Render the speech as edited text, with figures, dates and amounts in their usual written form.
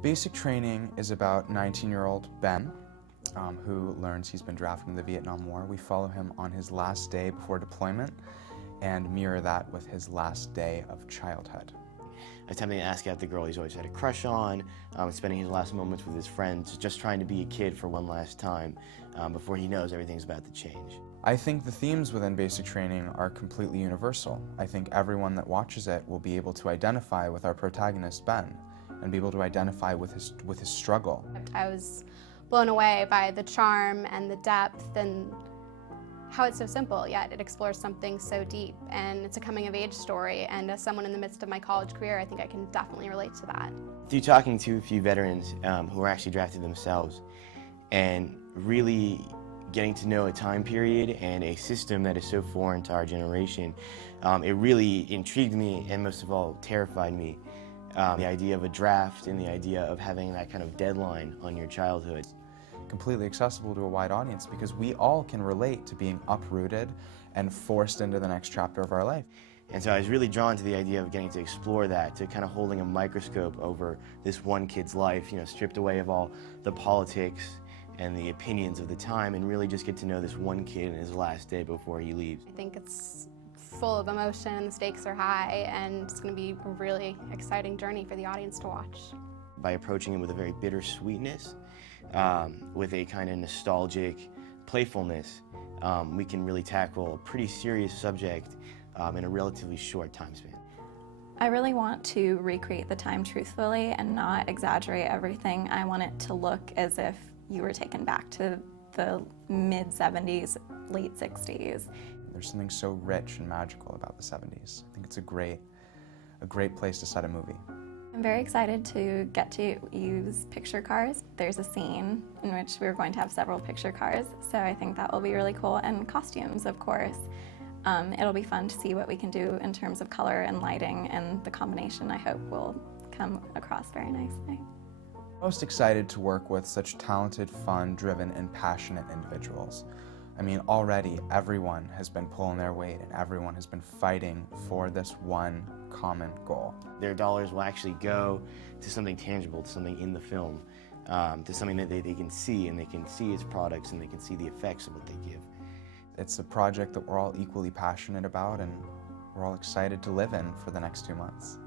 Basic Training is about 19-year-old Ben, who learns he's been drafted in the Vietnam War. We follow him on his last day before deployment and mirror that with his last day of childhood. Attempting to ask out the girl he's always had a crush on, spending his last moments with his friends, just trying to be a kid for one last time before he knows everything's about to change. I think the themes within Basic Training are completely universal. I think everyone that watches it will be able to identify with our protagonist, Ben, and be able to identify with his struggle. I was blown away by the charm and the depth and how it's so simple, yet it explores something so deep. And it's a coming-of-age story, and as someone in the midst of my college career, I think I can definitely relate to that. Through talking to a few veterans who were actually drafted themselves and really getting to know a time period and a system that is so foreign to our generation, it really intrigued me and most of all terrified me. The idea of a draft and the idea of having that kind of deadline on your childhood. Completely accessible to a wide audience because we all can relate to being uprooted and forced into the next chapter of our life. And so I was really drawn to the idea of getting to explore that, to kind of holding a microscope over this one kid's life, stripped away of all the politics and the opinions of the time, and really just get to know this one kid in his last day before he leaves. I think it's full of emotion, the stakes are high, and it's going to be a really exciting journey for the audience to watch. By approaching it with a very bittersweetness, with a kind of nostalgic playfulness, we can really tackle a pretty serious subject in a relatively short time span. I really want to recreate the time truthfully and not exaggerate everything. I want it to look as if you were taken back to the mid-70s, late 60s. There's something so rich and magical about the 70s. I think it's a great place to set a movie. I'm very excited to get to use picture cars. There's a scene in which we're going to have several picture cars, so I think that will be really cool, and costumes, of course. It'll be fun to see what we can do in terms of color and lighting, and the combination, I hope, will come across very nicely. Most excited to work with such talented, fun, driven, and passionate individuals. I mean, already everyone has been pulling their weight and everyone has been fighting for this one common goal. Their dollars will actually go to something tangible, to something in the film, to something that they can see, and they can see its products and they can see the effects of what they give. It's a project that we're all equally passionate about and we're all excited to live in for the next 2 months.